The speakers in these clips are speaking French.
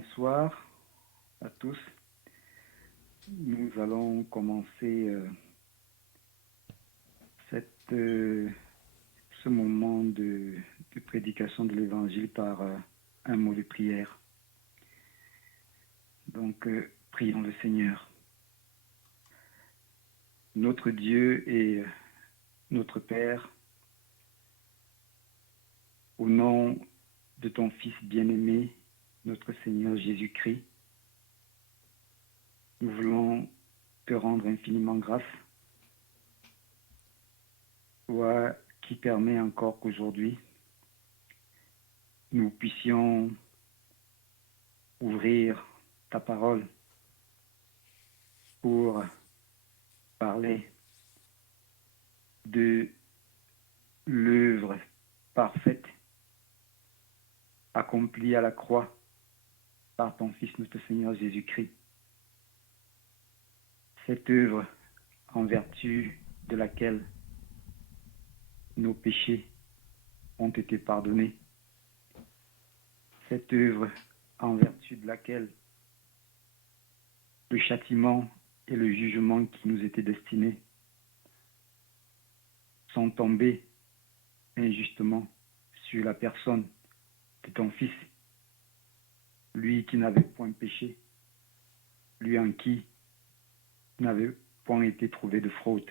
Bonsoir à tous. Nous allons commencer ce moment de prédication de l'Évangile par un mot de prière. Donc, prions le Seigneur. Notre Dieu et notre Père, au nom de ton Fils bien-aimé, notre Seigneur Jésus-Christ, nous voulons te rendre infiniment grâce, toi qui permets encore qu'aujourd'hui, nous puissions ouvrir ta parole pour parler de l'œuvre parfaite accomplie à la croix par ton Fils, notre Seigneur Jésus-Christ. Cette œuvre en vertu de laquelle nos péchés ont été pardonnés. Cette œuvre en vertu de laquelle le châtiment et le jugement qui nous étaient destinés sont tombés injustement sur la personne de ton Fils, lui qui n'avait point péché, lui en qui n'avait point été trouvé de fraude.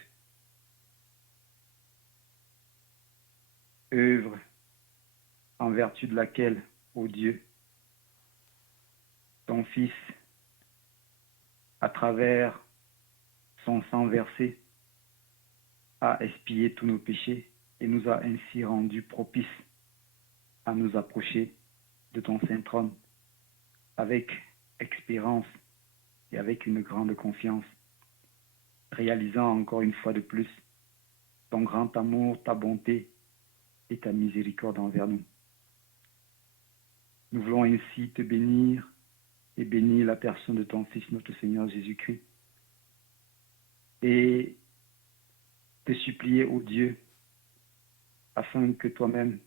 Œuvre en vertu de laquelle, ô Dieu, ton Fils, à travers son sang versé, a expié tous nos péchés et nous a ainsi rendus propices à nous approcher de ton saint trône avec espérance et avec une grande confiance, réalisant encore une fois de plus ton grand amour, ta bonté et ta miséricorde envers nous. Nous voulons ainsi te bénir et bénir la personne de ton Fils, notre Seigneur Jésus-Christ, et te supplier, ô Dieu, afin que toi-même,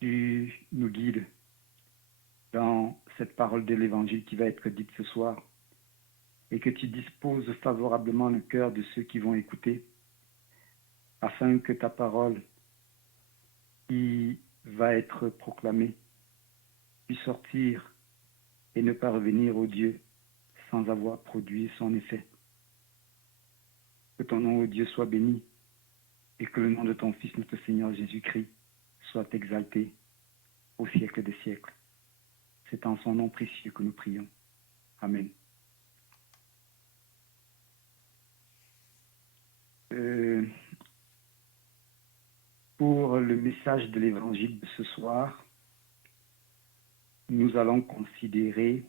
tu nous guides dans cette parole de l'Évangile qui va être dite ce soir, et que tu disposes favorablement le cœur de ceux qui vont écouter, afin que ta parole qui va être proclamée puisse sortir et ne pas revenir au Dieu sans avoir produit son effet. Que ton nom, ô Dieu, soit béni et que le nom de ton Fils, notre Seigneur Jésus-Christ, soit exalté au siècle des siècles. C'est en son nom précieux que nous prions. Amen. Pour le message de l'Évangile de ce soir, nous allons considérer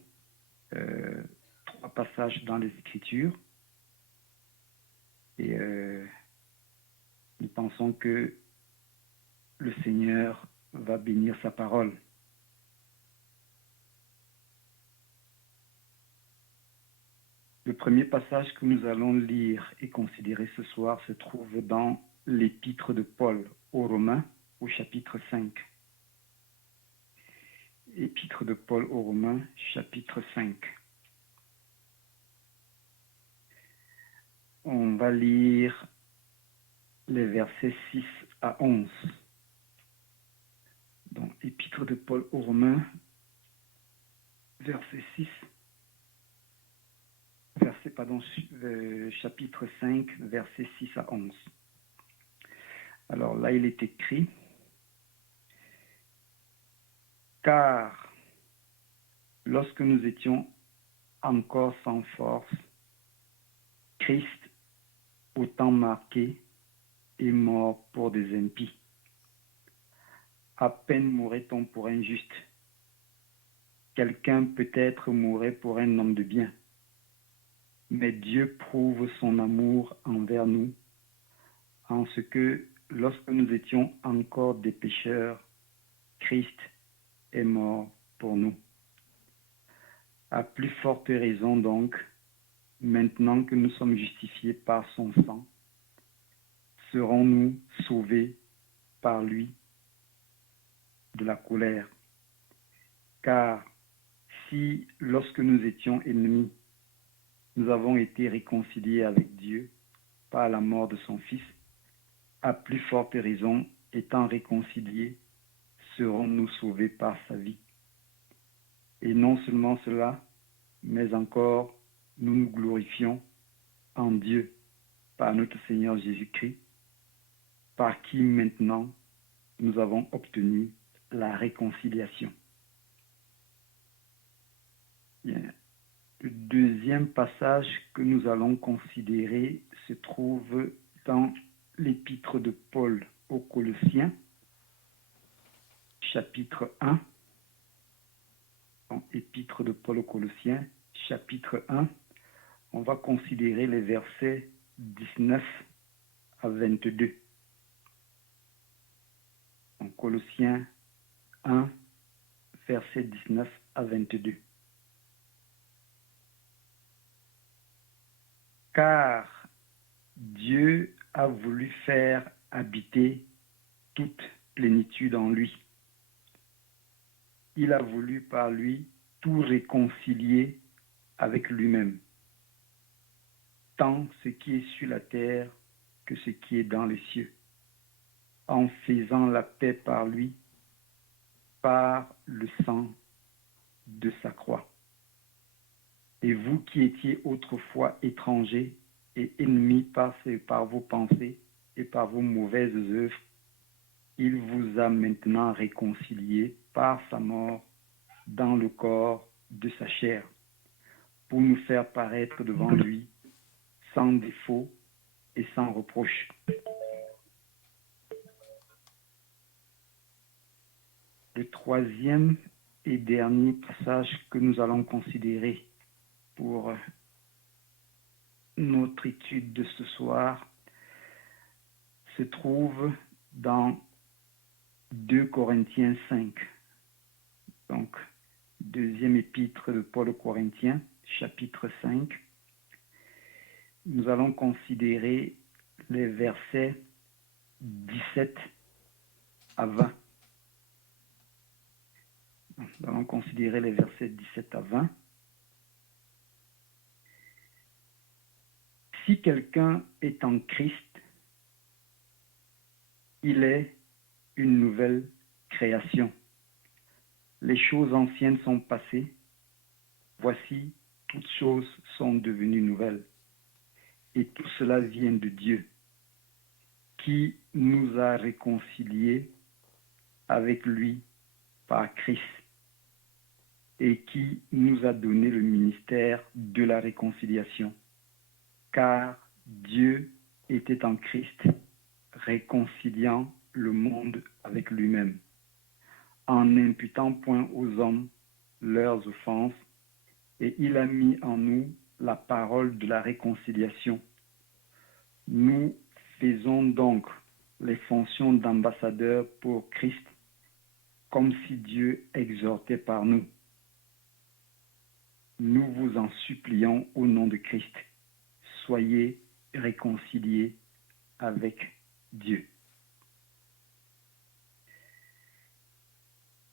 3 passages dans les Écritures. Et nous pensons que le Seigneur va bénir sa parole. Le premier passage que nous allons lire et considérer ce soir se trouve dans l'épître de Paul aux Romains, au chapitre 5. Épître de Paul aux Romains, chapitre 5. On va lire les versets 6 à 11. Donc, épître de Paul aux Romains, chapitre 5, versets 6 à 11. Alors là, il est écrit: Car lorsque nous étions encore sans force, Christ, au temps marqué, est mort pour des impies. À peine mourrait-on pour un juste. Quelqu'un peut-être mourrait pour un homme de bien. Mais Dieu prouve son amour envers nous, en ce que, lorsque nous étions encore des pécheurs, Christ est mort pour nous. À plus forte raison donc, maintenant que nous sommes justifiés par son sang, serons-nous sauvés par lui de la colère. Car Si, lorsque nous étions ennemis, nous avons été réconciliés avec Dieu par la mort de son Fils, à plus forte raison, étant réconciliés, serons-nous sauvés par sa vie. Et non seulement cela, mais encore nous nous glorifions en Dieu par notre Seigneur Jésus-Christ, par qui maintenant nous avons obtenu la réconciliation. Bien. Le deuxième passage que nous allons considérer se trouve dans l'épître de Paul aux Colossiens, chapitre 1. Dans l'épître de Paul aux Colossiens, chapitre 1, on va considérer les versets 19 à 22. En Colossiens 1, versets 19 à 22. Car Dieu a voulu faire habiter toute plénitude en lui. Il a voulu par lui tout réconcilier avec lui-même, tant ce qui est sur la terre que ce qui est dans les cieux, en faisant la paix par lui, par le sang de sa croix. Et vous qui étiez autrefois étrangers et ennemis par vos pensées et par vos mauvaises œuvres, il vous a maintenant réconciliés par sa mort dans le corps de sa chair, pour nous faire paraître devant lui sans défaut et sans reproche. Le troisième et dernier passage que nous allons considérer pour notre étude de ce soir se trouve dans 2 Corinthiens 5. Donc, deuxième épître de Paul aux Corinthiens, chapitre 5. Nous allons considérer les versets 17 à 20. Nous allons considérer les versets 17 à 20. Si quelqu'un est en Christ, il est une nouvelle création. Les choses anciennes sont passées. Voici, toutes choses sont devenues nouvelles. Et tout cela vient de Dieu, qui nous a réconciliés avec lui par Christ et qui nous a donné le ministère de la réconciliation. Car Dieu était en Christ, réconciliant le monde avec lui-même, en n'imputant point aux hommes leurs offenses, et il a mis en nous la parole de la réconciliation. Nous faisons donc les fonctions d'ambassadeurs pour Christ, comme si Dieu exhortait par nous. Nous vous en supplions au nom de Christ. Soyez réconciliés avec Dieu.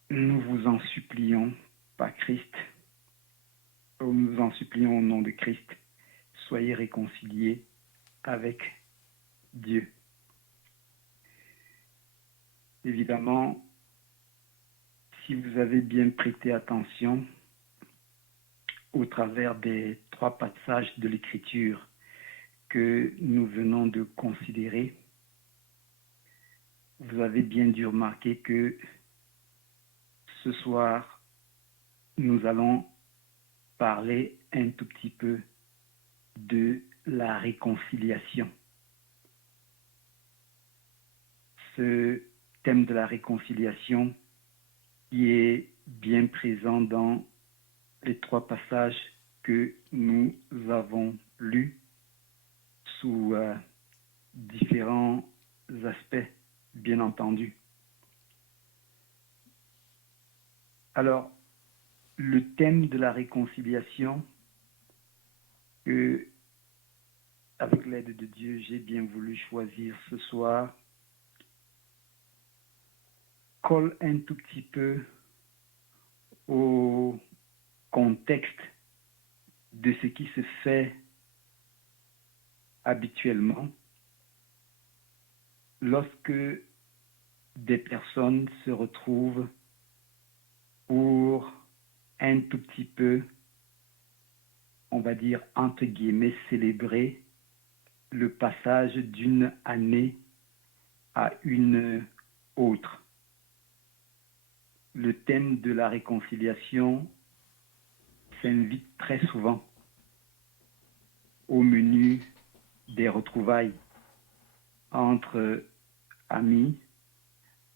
Nous vous en supplions par Christ, nous vous en supplions au nom de Christ. Soyez réconciliés avec Dieu. Évidemment, si vous avez bien prêté attention au travers des 3 passages de l'Écriture que nous venons de considérer, vous avez bien dû remarquer que ce soir, nous allons parler un tout petit peu de la réconciliation. Ce thème de la réconciliation qui est bien présent dans les 3 passages que nous avons lus sous différents aspects, bien entendu. Alors, le thème de la réconciliation que, avec l'aide de Dieu, j'ai bien voulu choisir ce soir, colle un tout petit peu au contexte de ce qui se fait habituellement lorsque des personnes se retrouvent pour un tout petit peu, on va dire entre guillemets, célébrer le passage d'une année à une autre. Le thème de la réconciliation s'invite très souvent au menu des retrouvailles entre amis,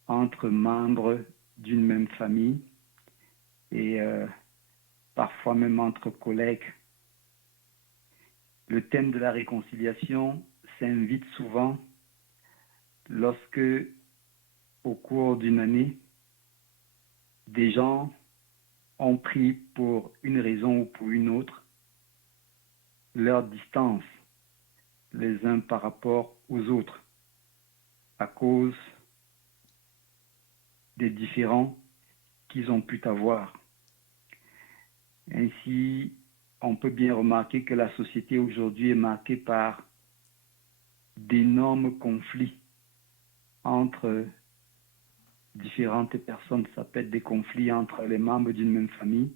entre membres d'une même famille et parfois même entre collègues. Le thème de la réconciliation s'invite souvent lorsque, au cours d'une année, des gens ont pris pour une raison ou pour une autre leur distance les uns par rapport aux autres à cause des différends qu'ils ont pu avoir. Ainsi, on peut bien remarquer que la société aujourd'hui est marquée par d'énormes conflits entre différentes personnes. Ça peut être des conflits entre les membres d'une même famille,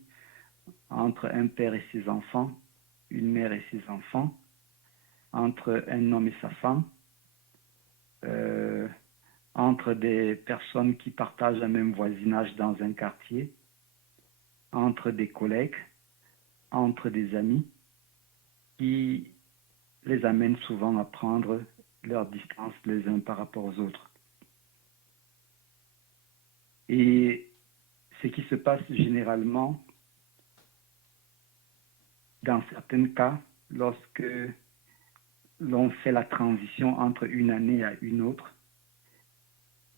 entre un père et ses enfants, une mère et ses enfants, entre un homme et sa femme, entre des personnes qui partagent un même voisinage dans un quartier, entre des collègues, entre des amis, qui les amènent souvent à prendre leur distance les uns par rapport aux autres. Et ce qui se passe généralement, dans certains cas, lorsque l'on fait la transition entre une année à une autre,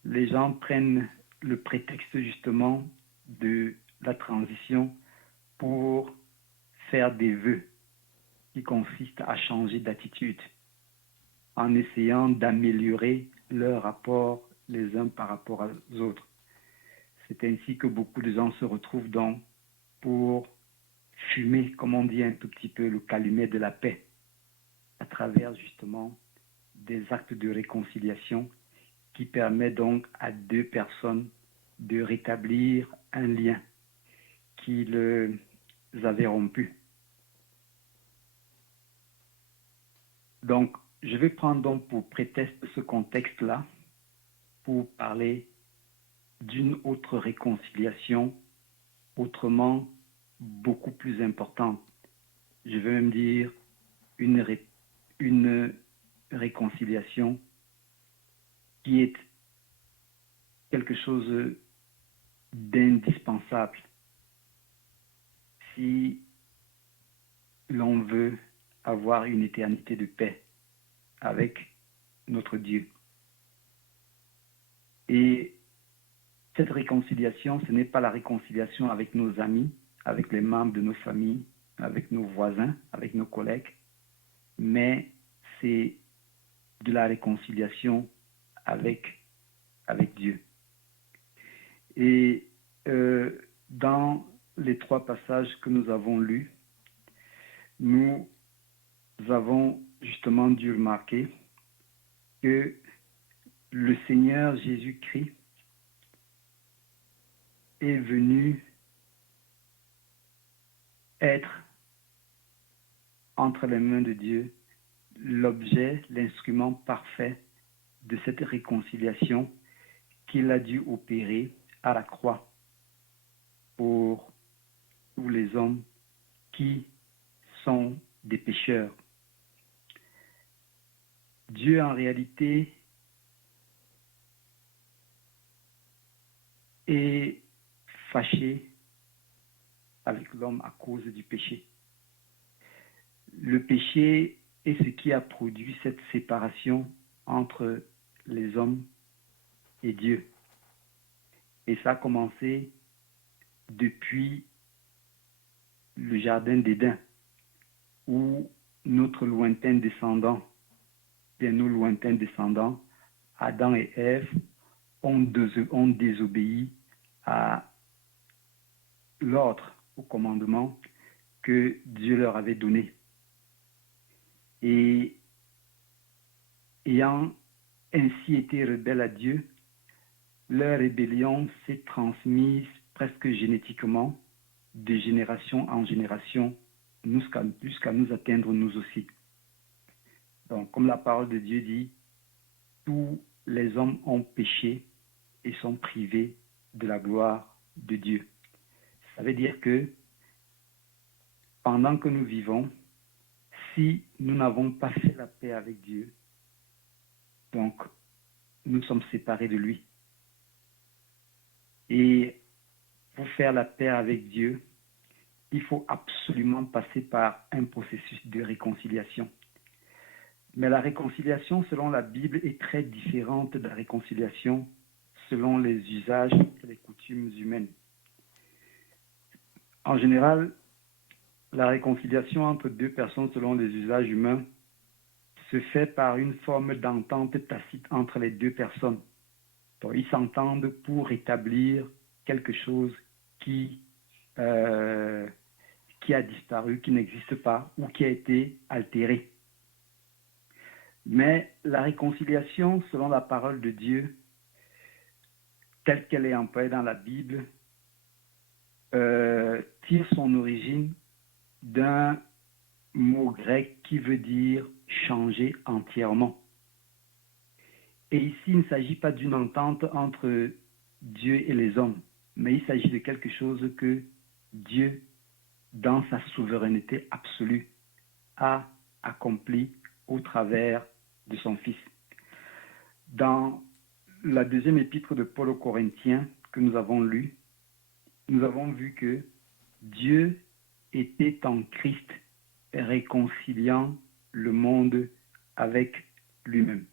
les gens prennent le prétexte justement de la transition pour faire des vœux qui consistent à changer d'attitude en essayant d'améliorer leur rapport les uns par rapport aux autres. C'est ainsi que beaucoup de gens se retrouvent donc pour fumer, comme on dit un tout petit peu, le calumet de la paix, à travers justement des actes de réconciliation qui permet donc à deux personnes de rétablir un lien qu'ils avaient rompu. Donc, je vais prendre donc pour prétexte ce contexte-là pour parler d'une autre réconciliation, autrement beaucoup plus importante. Je vais même dire une réconciliation qui est quelque chose d'indispensable si l'on veut avoir une éternité de paix avec notre Dieu. Et cette réconciliation, ce n'est pas la réconciliation avec nos amis, avec les membres de nos familles, avec nos voisins, avec nos collègues, mais c'est de la réconciliation avec Dieu. Et dans les trois passages que nous avons lus, nous avons justement dû remarquer que le Seigneur Jésus-Christ est venu être entre les mains de Dieu l'objet, l'instrument parfait de cette réconciliation qu'il a dû opérer à la croix pour tous les hommes qui sont des pécheurs. Dieu, en réalité, est fâché avec l'homme à cause du péché. Le péché est ce qui a produit cette séparation entre les hommes et Dieu. Et ça a commencé depuis le jardin d'Éden, où notre lointain descendant, bien nos lointains descendants, Adam et Ève, ont désobéi à l'ordre, au commandement que Dieu leur avait donné. Et ayant ainsi été rebelles à Dieu, leur rébellion s'est transmise presque génétiquement de génération en génération jusqu'à nous atteindre nous aussi. Donc, comme la parole de Dieu dit, tous les hommes ont péché et sont privés de la gloire de Dieu. Ça veut dire que pendant que nous vivons, si nous n'avons pas fait la paix avec Dieu, donc nous sommes séparés de lui. Et pour faire la paix avec Dieu, il faut absolument passer par un processus de réconciliation. Mais la réconciliation, selon la Bible, est très différente de la réconciliation selon les usages et les coutumes humaines. En général, la réconciliation entre deux personnes selon les usages humains se fait par une forme d'entente tacite entre les deux personnes. Donc, ils s'entendent pour établir quelque chose qui a disparu, qui n'existe pas ou qui a été altéré. Mais la réconciliation, selon la parole de Dieu, telle qu'elle est employée dans la Bible, tire son origine d'un mot grec qui veut dire changer entièrement. Et ici, il ne s'agit pas d'une entente entre Dieu et les hommes, mais il s'agit de quelque chose que Dieu, dans sa souveraineté absolue, a accompli au travers de son Fils. Dans la deuxième épître de Paul aux Corinthiens que nous avons lue, nous avons vu que Dieu était en Christ réconciliant le monde avec lui-même.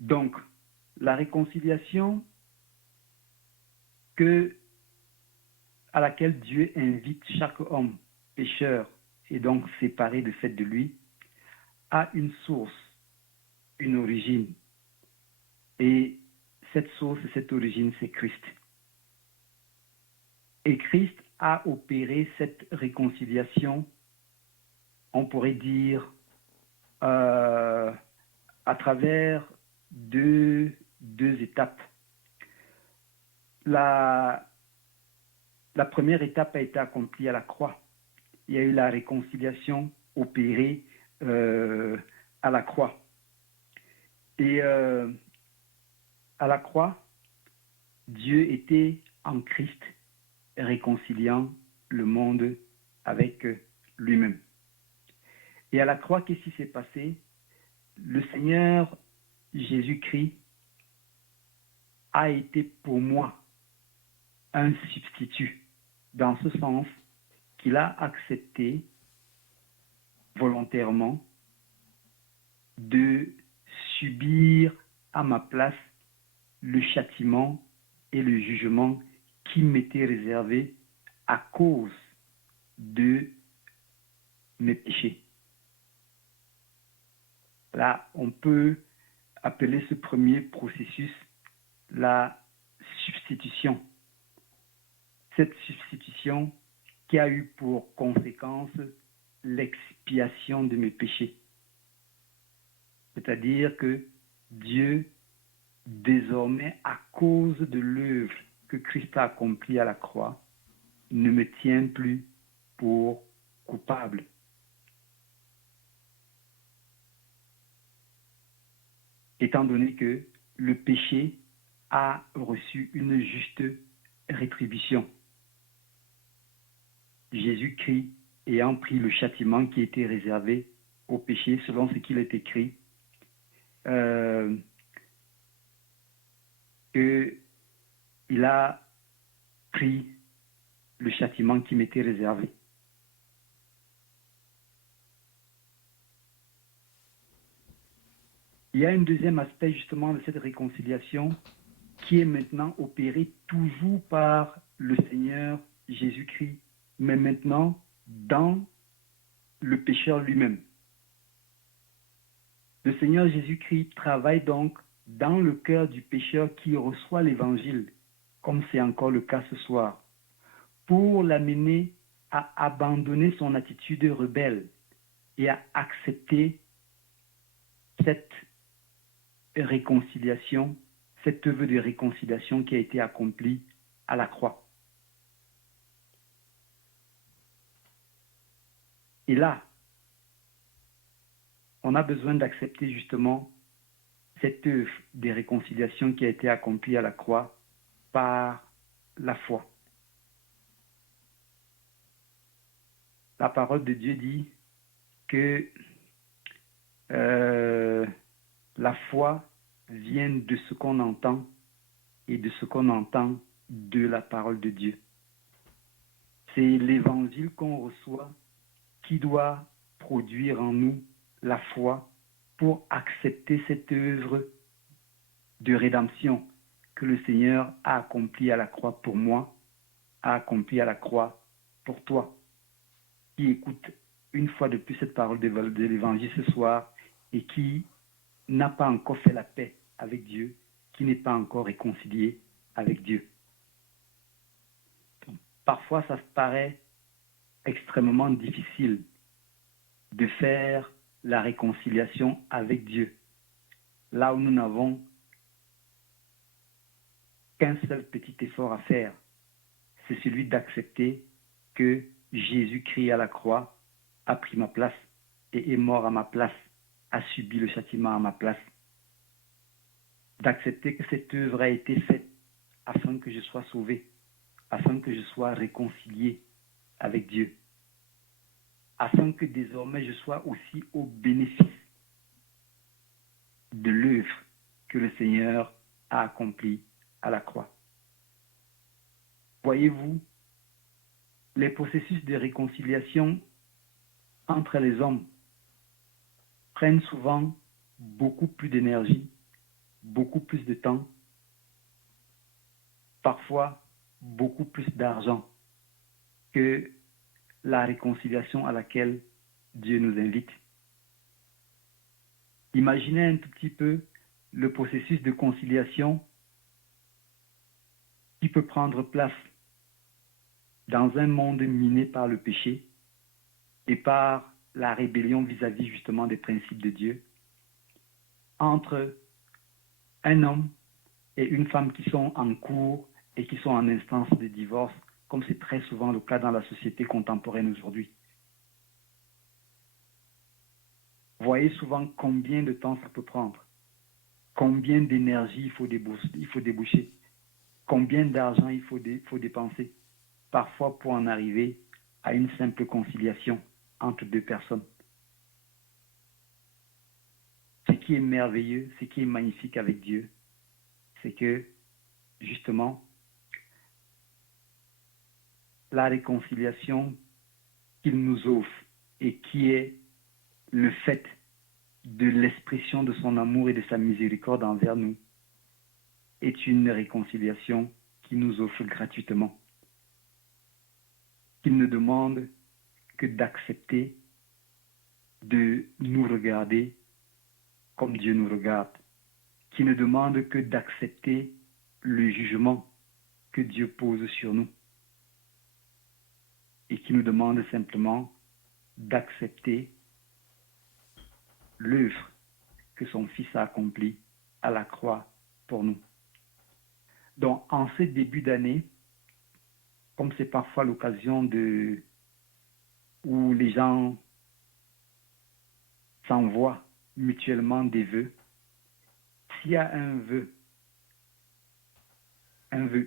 Donc, la réconciliation à laquelle Dieu invite chaque homme pécheur et donc séparé de fait de lui, a une source, une origine. Et cette source et cette origine, c'est Christ. Et Christ a opéré cette réconciliation, on pourrait dire, à travers deux étapes. La première étape a été accomplie à la croix. Il y a eu la réconciliation opérée à la croix. Et à la croix, Dieu était en Christ réconciliant le monde avec lui-même. Et à la croix, qu'est-ce qui s'est passé? Le Seigneur Jésus-Christ a été pour moi un substitut, dans ce sens qu'il a accepté volontairement de subir à ma place le châtiment et le jugement qui m'étaient réservés à cause de mes péchés. Là, on peut appeler ce premier processus la substitution. Cette substitution qui a eu pour conséquence l'expiation de mes péchés. C'est-à-dire que Dieu, désormais, à cause de l'œuvre que Christ a accomplie à la croix, ne me tient plus pour coupable. Étant donné que le péché a reçu une juste rétribution. Jésus-Christ ayant pris le châtiment qui était réservé au péché, selon ce qu'il est écrit, qu'il a pris le châtiment qui m'était réservé. Il y a un deuxième aspect justement de cette réconciliation qui est maintenant opéré toujours par le Seigneur Jésus-Christ, mais maintenant dans le pécheur lui-même. Le Seigneur Jésus-Christ travaille donc dans le cœur du pécheur qui reçoit l'évangile, comme c'est encore le cas ce soir, pour l'amener a abandonné son attitude rebelle et a accepté cette réconciliation, cette œuvre de réconciliation qui a été accomplie à la croix. Et là, on a besoin d'accepter justement cette œuvre de réconciliation qui a été accomplie à la croix par la foi. La parole de Dieu dit que la foi vient de ce qu'on entend et de ce qu'on entend de la parole de Dieu. C'est l'évangile qu'on reçoit qui doit produire en nous la foi pour accepter cette œuvre de rédemption que le Seigneur a accomplie à la croix pour moi, a accomplie à la croix pour toi, qui écoute une fois de plus cette parole de l'évangile ce soir et qui n'a pas encore fait la paix avec Dieu, qui n'est pas encore réconcilié avec Dieu. Parfois, ça se paraît extrêmement difficile de faire la réconciliation avec Dieu, là où nous n'avons qu'un seul petit effort à faire, c'est celui d'accepter que Jésus-Christ à la croix a pris ma place et est mort à ma place, a subi le châtiment à ma place. D'accepter que cette œuvre a été faite afin que je sois sauvé, afin que je sois réconcilié avec Dieu, afin que désormais je sois aussi au bénéfice de l'œuvre que le Seigneur a accomplie à la croix. Voyez-vous, les processus de réconciliation entre les hommes prennent souvent beaucoup plus d'énergie, beaucoup plus de temps, parfois beaucoup plus d'argent que la réconciliation à laquelle Dieu nous invite. Imaginez un tout petit peu le processus de conciliation qui peut prendre place dans un monde miné par le péché et par la rébellion vis-à-vis justement des principes de Dieu, entre un homme et une femme qui sont en cours et qui sont en instance de divorce, comme c'est très souvent le cas dans la société contemporaine aujourd'hui. Voyez souvent combien de temps ça peut prendre, combien d'énergie il faut déboucher, combien d'argent il faut dépenser, parfois pour en arriver à une simple conciliation entre deux personnes. Ce qui est merveilleux, ce qui est magnifique avec Dieu, c'est que, justement, la réconciliation qu'il nous offre et qui est le fait de l'expression de son amour et de sa miséricorde envers nous est une réconciliation qu'il nous offre gratuitement. Qu'il ne demande que d'accepter de nous regarder comme Dieu nous regarde. Qui ne demande que d'accepter le jugement que Dieu pose sur nous. Et qui nous demande simplement d'accepter l'œuvre que son Fils a accomplie à la croix pour nous. Donc, en ce début d'année, comme c'est parfois l'occasion où les gens s'envoient mutuellement des vœux, s'il y a un vœu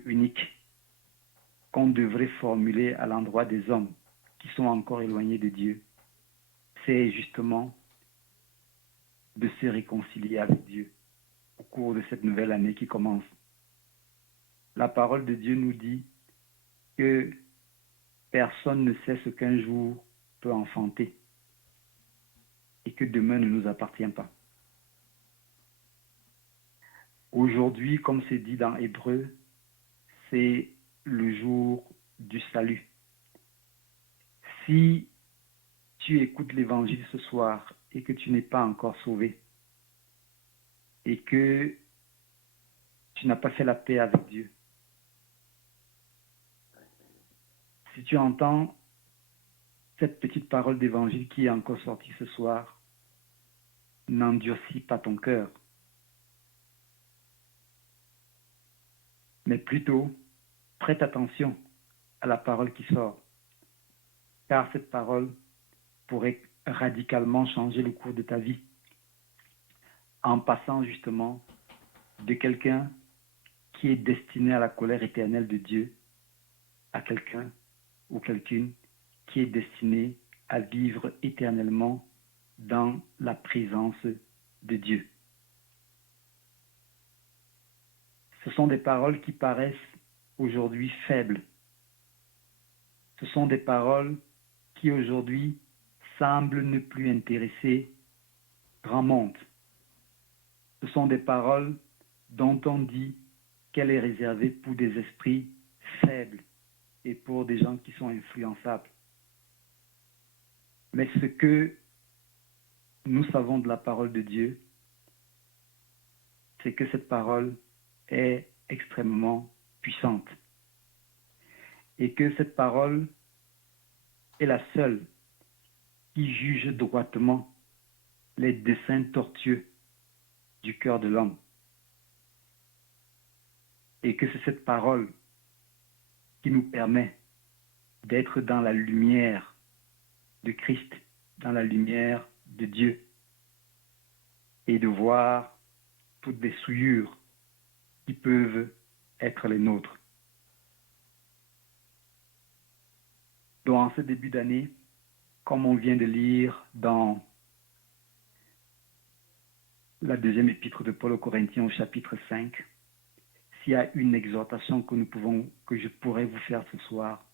unique qu'on devrait formuler à l'endroit des hommes qui sont encore éloignés de Dieu, c'est justement de se réconcilier avec Dieu au cours de cette nouvelle année qui commence. La parole de Dieu nous dit que personne ne sait ce qu'un jour peut enfanter et que demain ne nous appartient pas. Aujourd'hui, comme c'est dit dans Hébreu, c'est le jour du salut. Si tu écoutes l'évangile ce soir et que tu n'es pas encore sauvé et que tu n'as pas fait la paix avec Dieu, si tu entends cette petite parole d'évangile qui est encore sortie ce soir n'endurcit pas ton cœur, mais plutôt prête attention à la parole qui sort, car cette parole pourrait radicalement changer le cours de ta vie en passant justement de quelqu'un qui est destiné à la colère éternelle de Dieu à quelqu'un ou quelqu'une qui est destiné à vivre éternellement dans la présence de Dieu. Ce sont des paroles qui paraissent aujourd'hui faibles. Ce sont des paroles qui aujourd'hui semblent ne plus intéresser grand monde. Ce sont des paroles dont on dit qu'elle est réservée pour des esprits faibles et pour des gens qui sont influençables. Mais ce que nous savons de la parole de Dieu, c'est que cette parole est extrêmement puissante et que cette parole est la seule qui juge droitement les desseins tortueux du cœur de l'homme. Et que c'est cette parole qui nous permet d'être dans la lumière de Christ, dans la lumière de Dieu, et de voir toutes les souillures qui peuvent être les nôtres. Donc, en ce début d'année, comme on vient de lire dans la deuxième épître de Paul aux Corinthiens au chapitre 5, s'il y a une exhortation que je pourrais vous faire ce soir,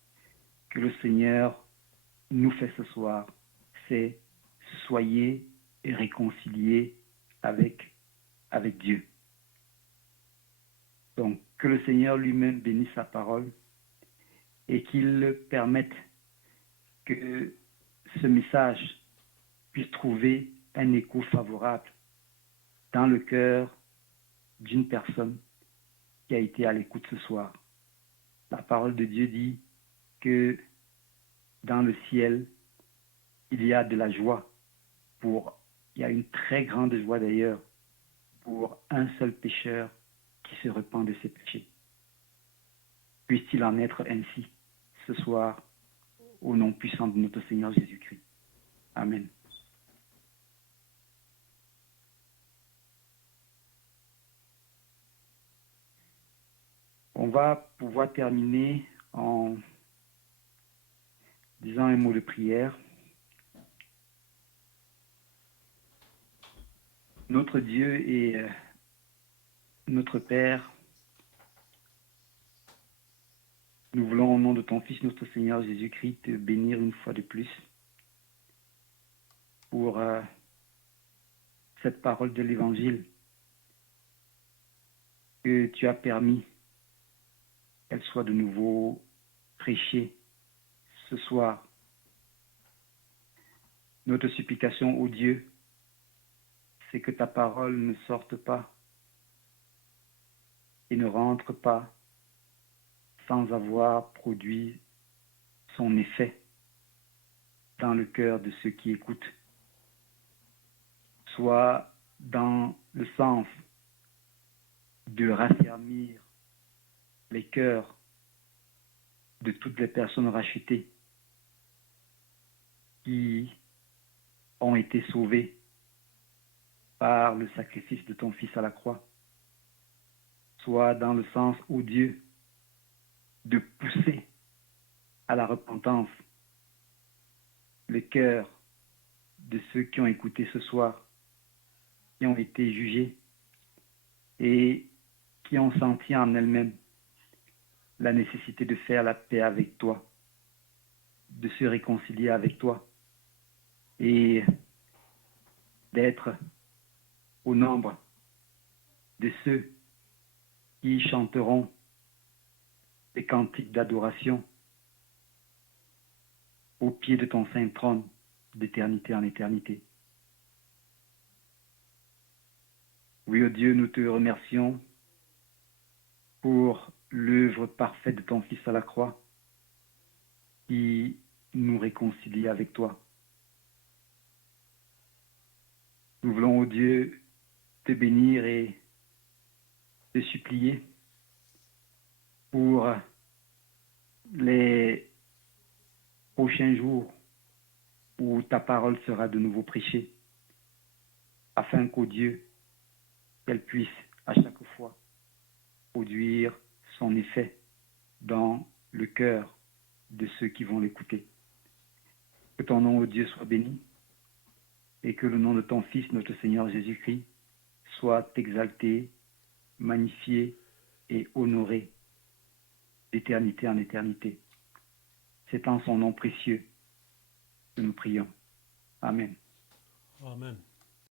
que le Seigneur nous fait ce soir, c'est soyez réconciliés avec Dieu. Donc, que le Seigneur lui-même bénisse sa parole et qu'il permette que ce message puisse trouver un écho favorable dans le cœur d'une personne qui a été à l'écoute ce soir. La parole de Dieu dit que dans le ciel, il y a de la joie il y a une très grande joie d'ailleurs pour un seul pécheur qui se repent de ses péchés. Puisse-t-il en être ainsi ce soir au nom puissant de notre Seigneur Jésus-Christ. Amen. On va pouvoir terminer en disant un mot de prière. Notre Dieu et notre Père, nous voulons au nom de ton Fils, notre Seigneur Jésus-Christ, te bénir une fois de plus pour cette parole de l'Évangile que tu as permis qu'elle soit de nouveau prêchée ce soir. Notre supplication, ô Dieu, c'est que ta parole ne sorte pas et ne rentre pas sans avoir produit son effet dans le cœur de ceux qui écoutent, soit dans le sens de raffermir les cœurs de toutes les personnes rachetées qui ont été sauvées par le sacrifice de ton Fils à la croix, soit dans le sens, ô Dieu, de pousser à la repentance le cœur de ceux qui ont écouté ce soir, qui ont été jugés et qui ont senti en elles-mêmes la nécessité de faire la paix avec toi, de se réconcilier avec toi et d'être au nombre de ceux qui chanteront des cantiques d'adoration au pied de ton saint trône d'éternité en éternité. Oui, ô Dieu, nous te remercions pour l'œuvre parfaite de ton Fils à la croix qui nous réconcilier avec toi. Nous voulons, ô Dieu, te bénir et te supplier pour les prochains jours où ta parole sera de nouveau prêchée, afin qu'au Dieu, qu'elle puisse à chaque fois produire son effet dans le cœur de ceux qui vont l'écouter. Que ton nom, ô Dieu, soit béni et que le nom de ton Fils, notre Seigneur Jésus-Christ, soit exalté, magnifié et honoré d'éternité en éternité. C'est en son nom précieux que nous prions. Amen. Amen.